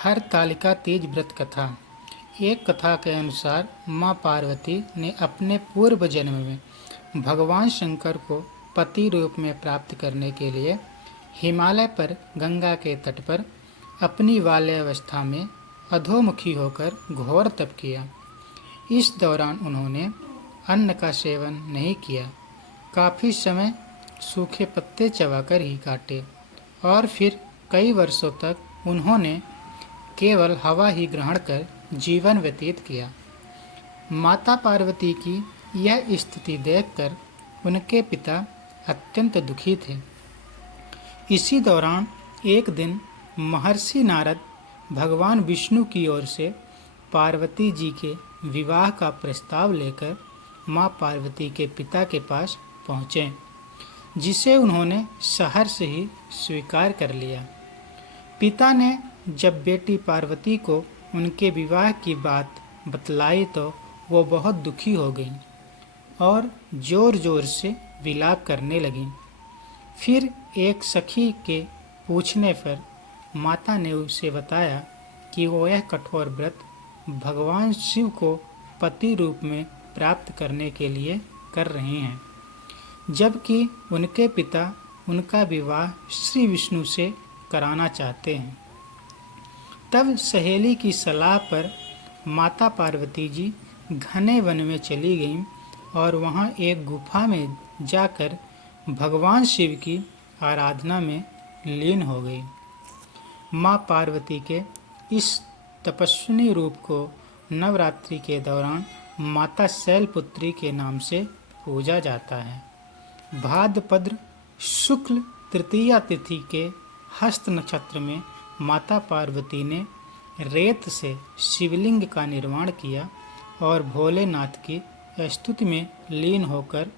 हरतालिका तीज व्रत कथा। एक कथा के अनुसार माँ पार्वती ने अपने पूर्व जन्म में भगवान शंकर को पति रूप में प्राप्त करने के लिए हिमालय पर गंगा के तट पर अपनी बाल्यावस्था में अधोमुखी होकर घोर तप किया। इस दौरान उन्होंने अन्न का सेवन नहीं किया, काफ़ी समय सूखे पत्ते चबाकर ही काटे और फिर कई वर्षों तक उन्होंने केवल हवा ही ग्रहण कर जीवन व्यतीत किया। माता पार्वती की यह स्थिति देखकर उनके पिता अत्यंत दुखी थे। इसी दौरान एक दिन महर्षि नारद भगवान विष्णु की ओर से पार्वती जी के विवाह का प्रस्ताव लेकर माँ पार्वती के पिता के पास पहुँचे, जिसे उन्होंने सहर्ष ही स्वीकार कर लिया। पिता ने जब बेटी पार्वती को उनके विवाह की बात बतलाई तो वो बहुत दुखी हो गई और जोर जोर से विलाप करने लगी। फिर एक सखी के पूछने पर माता ने उसे बताया कि वो यह कठोर व्रत भगवान शिव को पति रूप में प्राप्त करने के लिए कर रहे हैं, जबकि उनके पिता उनका विवाह श्री विष्णु से कराना चाहते हैं। तब सहेली की सलाह पर माता पार्वती जी घने वन में चली गईं और वहां एक गुफा में जाकर भगवान शिव की आराधना में लीन हो गई। माँ पार्वती के इस तपस्विनी रूप को नवरात्रि के दौरान माता शैलपुत्री के नाम से पूजा जाता है। भाद्रपद शुक्ल तृतीया तिथि के हस्त नक्षत्र में माता पार्वती ने रेत से शिवलिंग का निर्माण किया और भोलेनाथ की स्तुति में लीन होकर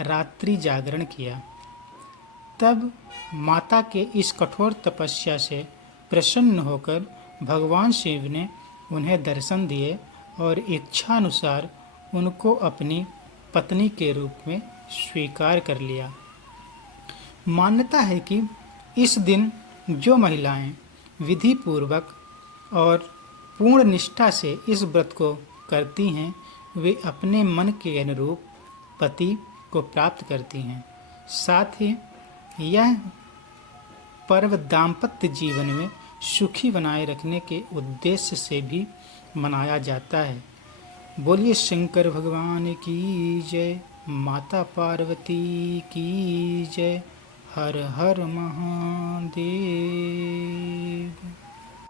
रात्रि जागरण किया। तब माता के इस कठोर तपस्या से प्रसन्न होकर भगवान शिव ने उन्हें दर्शन दिए और इच्छानुसार उनको अपनी पत्नी के रूप में स्वीकार कर लिया। मान्यता है कि इस दिन जो महिलाएं विधि पूर्वक और पूर्ण निष्ठा से इस व्रत को करती हैं, वे अपने मन के अनुरूप पति को प्राप्त करती हैं। साथ ही यह पर्व दाम्पत्य जीवन में सुखी बनाए रखने के उद्देश्य से भी मनाया जाता है। बोलिए शंकर भगवान की जय, माता पार्वती की जय। हर हर महादेव।